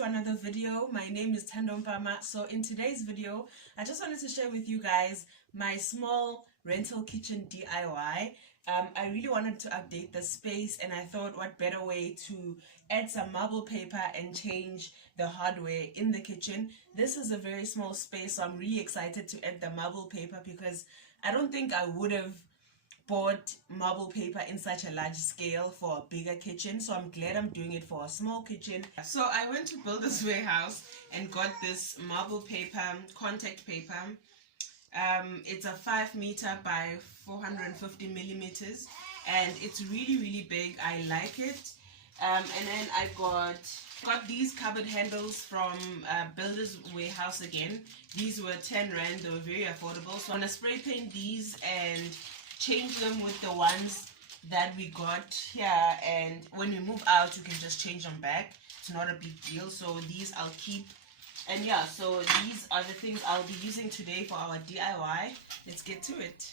to another video. My name is Thando Mpama. So in today's video, I just wanted to share with you guys my small rental kitchen DIY. I really wanted to update the space, and I thought what better way to add some marble paper and change the hardware in the kitchen. This is a very small space, so I'm really excited to add the marble paper because I don't think I would have bought marble paper in such a large scale for a bigger kitchen, so I'm glad I'm doing it for a small kitchen. So I went to Builders Warehouse and got this marble paper, contact paper. It's a 5 meter by 450 millimeters, and it's really big. I like it. And then I got these cupboard handles from Builders Warehouse again. These were 10 rand. They were very affordable, so I'm gonna spray paint these and change them with the ones that we got here, and when we move out you can just change them back. It's not a big deal. So these I'll keep, and yeah, so these are the things I'll be using today for our DIY. Let's get to it.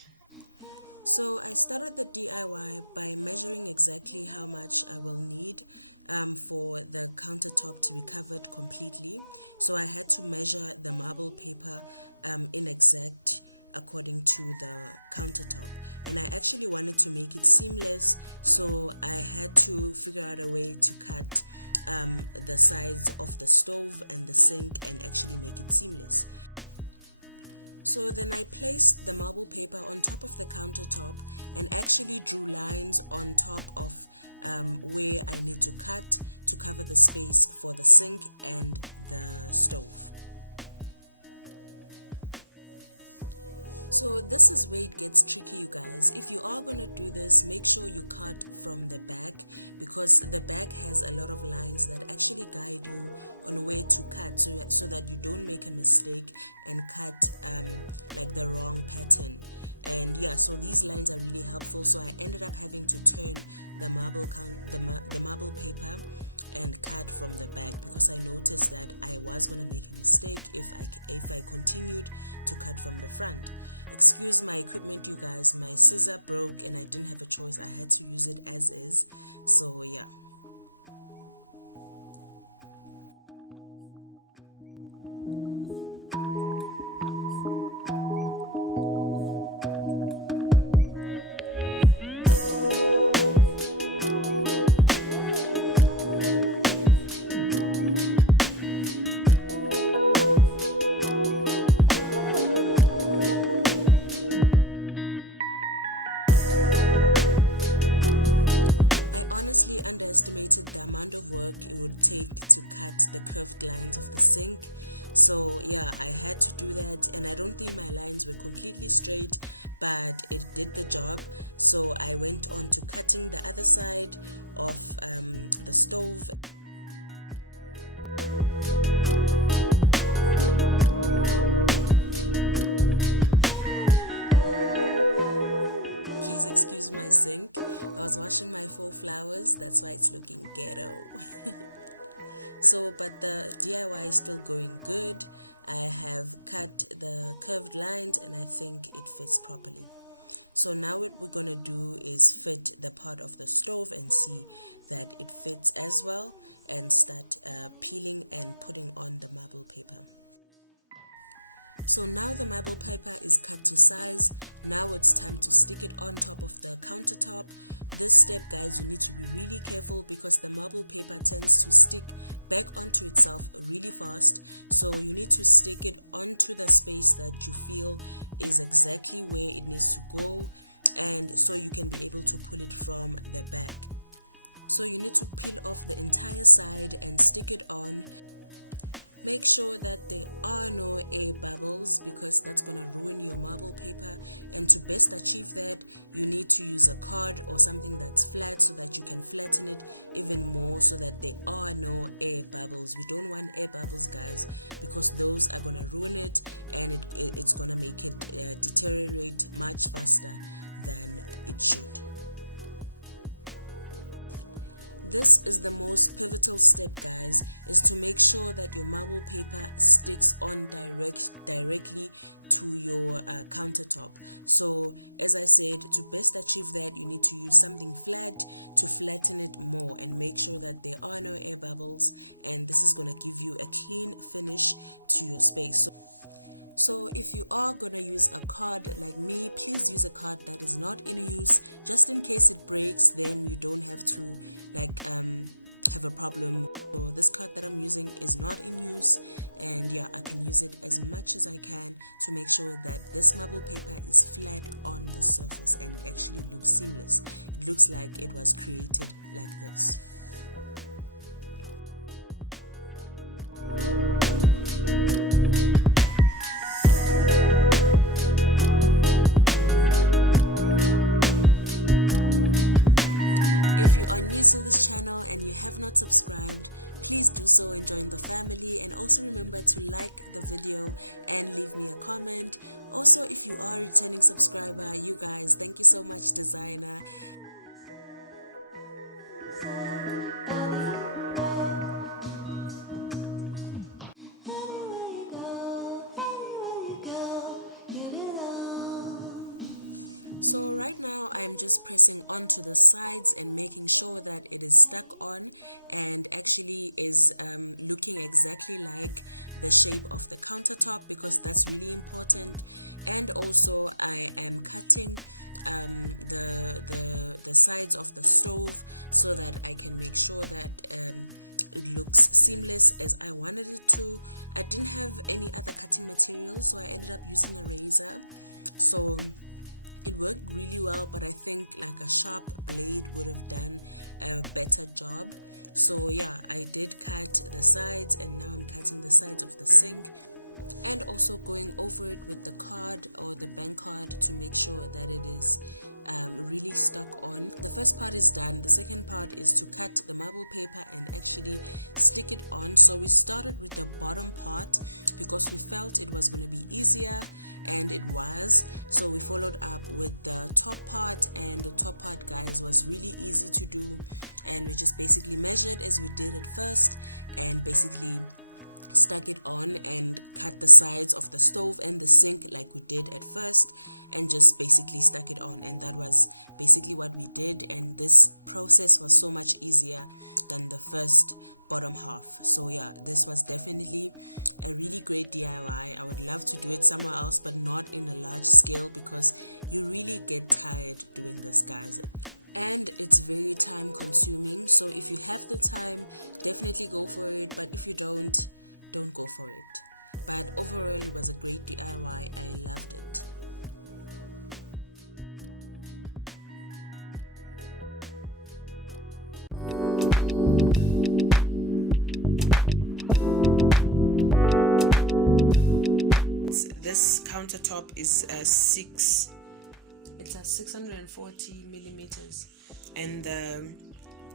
This countertop is a 640 millimeters, and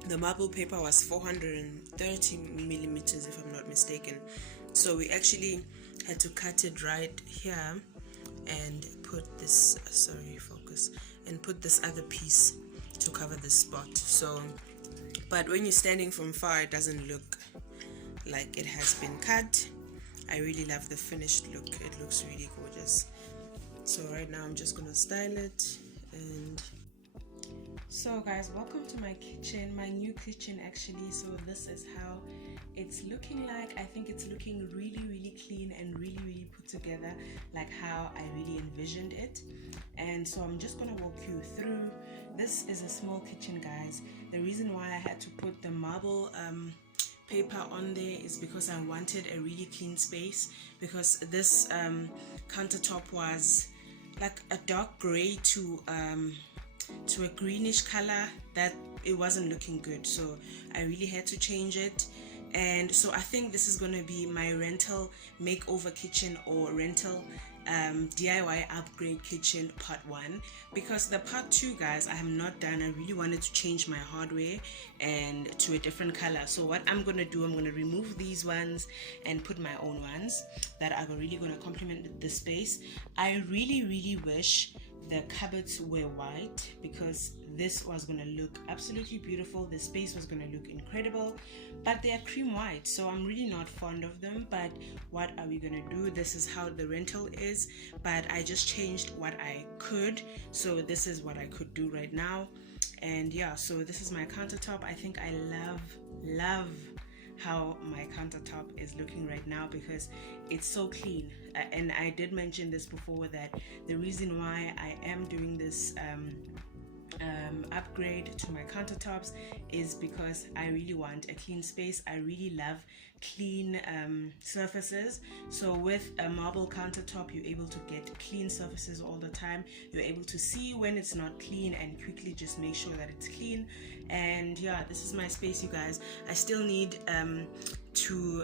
the marble paper was 430 millimeters if I'm not mistaken. So we actually had to cut it right here and put this, put this other piece to cover the spot. So, but when you're standing from far, it doesn't look like it has been cut. I really love the finished look. It looks really gorgeous. So right now I'm just gonna style it. And so guys, welcome to my kitchen, my new kitchen actually. So this is how it's looking like. I think it's looking really clean and really put together, like how I really envisioned it. And so I'm just gonna walk you through. This is a small kitchen, guys. The reason why I had to put the marble paper on there is because I wanted a really clean space, because this countertop was like a dark gray to a greenish color that it wasn't looking good. So I really had to change it. And so I think this is going to be my rental makeover kitchen, or rental DIY upgrade kitchen part 1, because the part 2, guys, I have not done. I really wanted to change my hardware and to a different color. So what I'm going to do, I'm going to remove these ones and put my own ones that are really going to complement the space. I really wish the cupboards were white, because this was going to look absolutely beautiful. The space was going to look incredible, but they are cream white, so I'm really not fond of them. But what are we going to do? This is how the rental is, but I just changed what I could. So this is what I could do right now. And yeah, so this is my countertop. I think I love how my countertop is looking right now, because it's so clean. And I did mention this before, that the reason why I am doing this upgrade to my countertops is because I really want a clean space. I really love clean surfaces. So with a marble countertop, you're able to get clean surfaces all the time. You're able to see when it's not clean and quickly just make sure that it's clean. And yeah, this is my space, you guys. I still need to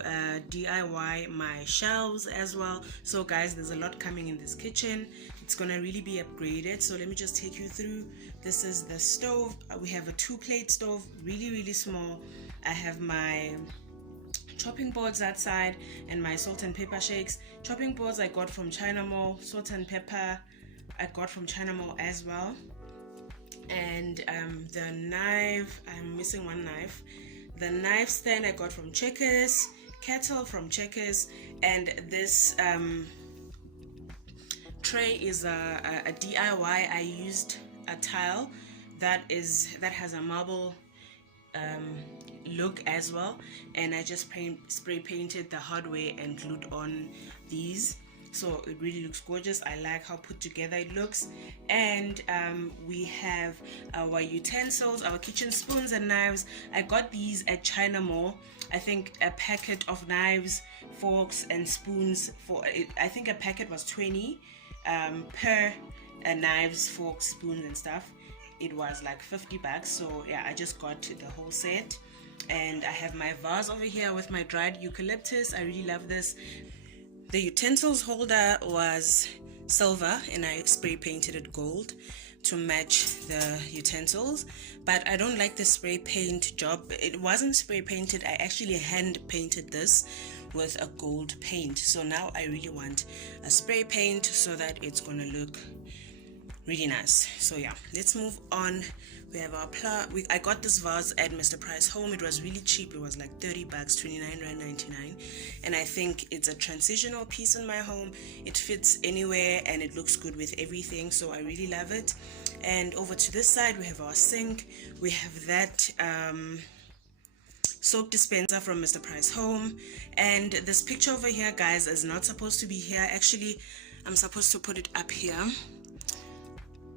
DIY my shelves as well. So guys, there's a lot coming in this kitchen. It's gonna really be upgraded. So let me just take you through. This is the stove. We have a 2-plate stove, really small. I have my chopping boards that side and my salt and pepper shakes. Chopping boards I got from China Mall. Salt and pepper I got from China Mall as well. And the knife, I'm missing one knife. The knife stand I got from Checkers, kettle from Checkers, and this tray is a DIY. I used a tile that has a marble look as well, and I just spray painted the hardware and glued on these, so it really looks gorgeous. I like how put together it looks. And we have our utensils, our kitchen spoons and knives. I got these at China Mall. I think a packet of knives, forks and spoons for I think a packet was 20 per knives, forks, spoons and stuff. It was like 50 bucks. So yeah, I just got the whole set. And I have my vase over here with my dried eucalyptus. I really love this. The utensils holder was silver and I spray painted it gold to match the utensils, but I don't like the spray paint job. It wasn't spray painted, I actually hand painted this with a gold paint. So now I really want a spray paint so that it's gonna look really nice. So yeah, let's move on. We have our I got this vase at Mr. Price Home. It was really cheap. It was like 30 bucks, 29.99, and I think it's a transitional piece in my home. It fits anywhere and it looks good with everything, so I really love it. And over to this side we have our sink. We have that soap dispenser from Mr. Price Home, and this picture over here, guys, is not supposed to be here. Actually, I'm supposed to put it up here.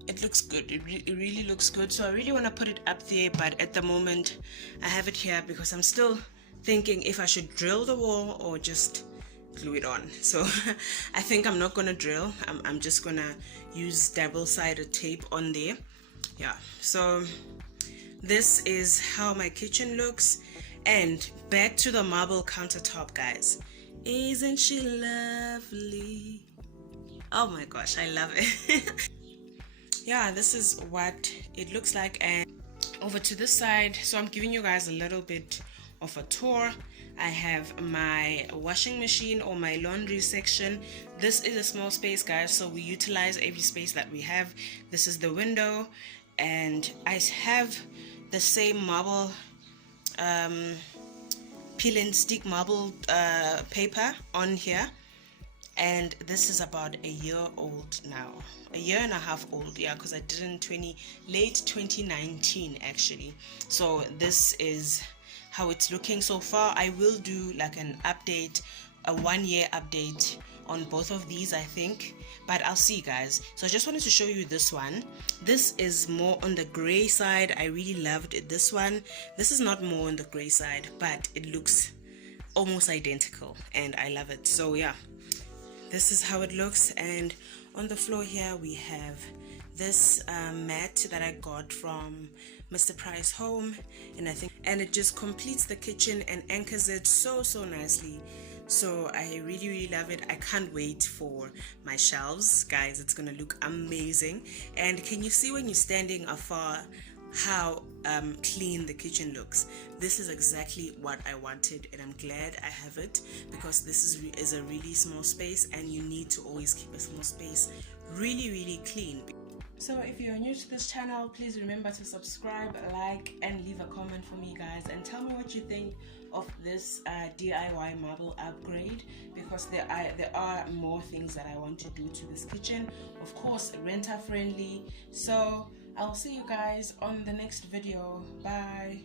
It looks good. It really looks good, so I really want to put it up there, but at the moment I have it here because I'm still thinking if I should drill the wall or just glue it on. So I think I'm not gonna drill. I'm just gonna use double-sided tape on there. Yeah, so this is how my kitchen looks. And back to the marble countertop, guys. Isn't she lovely? Oh my gosh, I love it. Yeah, this is what it looks like. And over to this side, so I'm giving you guys a little bit of a tour. I have my washing machine or my laundry section. This is a small space, guys, so we utilize every space that we have. This is the window, and I have the same marble peel and stick marble paper on here, and this is about a year old now, a year and a half old. Yeah, because I did it in late 2019 actually. So this is how it's looking so far. I will do like an update, a 1-year update on both of these, I think, but I'll see, guys. So I just wanted to show you this one. This is more on the gray side. I really loved it. This one, this is not more on the gray side, but it looks almost identical and I love it. So yeah, this is how it looks. And on the floor here we have this mat that I got from Mr. Price Home, and I think it just completes the kitchen and anchors it so nicely. So I really love it. I can't wait for my shelves, guys. It's gonna look amazing. And can you see when you're standing afar how clean the kitchen looks? This is exactly what I wanted, and I'm glad I have it, because this is a really small space and you need to always keep a small space really clean. So if you're new to this channel, please remember to subscribe, like, and leave a comment for me, guys, and tell me what you think of this DIY marble upgrade, because there are more things that I want to do to this kitchen. Of course, renter friendly. So I'll see you guys on the next video. Bye.